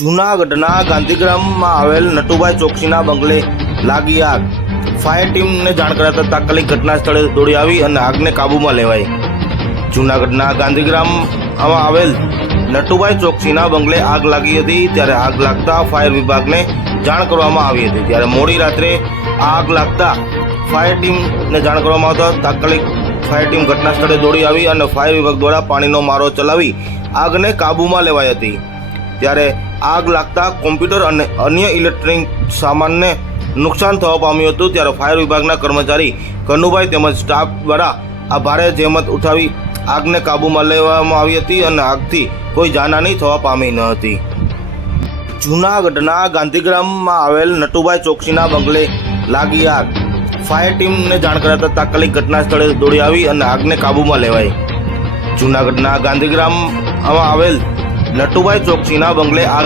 જૂનાગઢના ગાંધીગ્રામમાં આવેલ નટુભાઈ ચોકસીના બંગલે લાગી આગ. ફાયર ટીમને જાણ કરાતા તાત્કાલિક ઘટના સ્થળે દોડી આવી અને આગને કાબૂમાં લેવાઈ. જૂનાગઢના ગાંધીગ્રામમાં આવેલ નટુભાઈ ચોકસીના બંગલે આગ લાગી હતી ત્યારે આગ લાગતા ફાયર વિભાગને જાણ કરવામાં આવી હતી. ત્યારે મોડી રાત્રે આગ લાગતા ફાયર ટીમને જાણ કરવામાં આવતા તાત્કાલિક ફાયર ટીમ ઘટના સ્થળે દોડી આવી અને ફાયર વિભાગ દ્વારા પાણીનો મારો ચલાવી આગને કાબૂમાં લેવાઈ હતી. ત્યારે આગ લાગતા કોમ્પ્યુટર અને અન્ય ઇલેક્ટ્રોનિક સામાનને નુકસાન થવા પામ્યું હતું ત્યારે ફાયર વિભાગના કર્મચારી કનુભાઈ તેમજ સ્ટાફ દ્વારા આ ભારે જહેમત ઉઠાવી આગને કાબૂમાં લેવામાં આવી હતી અને આગથી કોઈ જાનહાની થવા પામી ન હતી. જૂનાગઢના ગાંધીગ્રામમાં આવેલ નટુભાઈ ચોકસીના બંગલે લાગી આગ. ફાયર ટીમને જાણ કરાતા તાત્કાલિક ઘટના સ્થળે દોડી આવી અને આગને કાબૂમાં લેવાઈ. જૂનાગઢના ગાંધીગ્રામમાં આવેલ નટુભાઈ ચોકસીના બંગલે આગ